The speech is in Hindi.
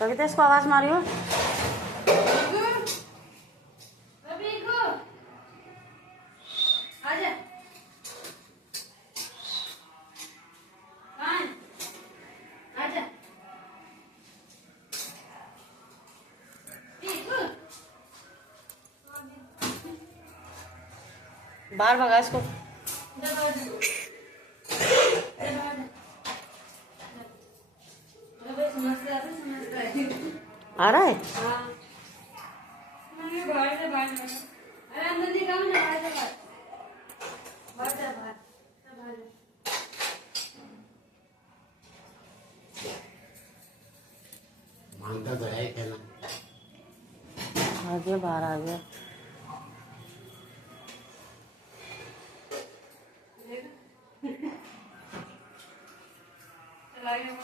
कविता इसको आवाज मारियो। बाहर भगा इसको। आ रहा है। मानता तो है क्या ना। आ गया बाहर आ गया। चलाइए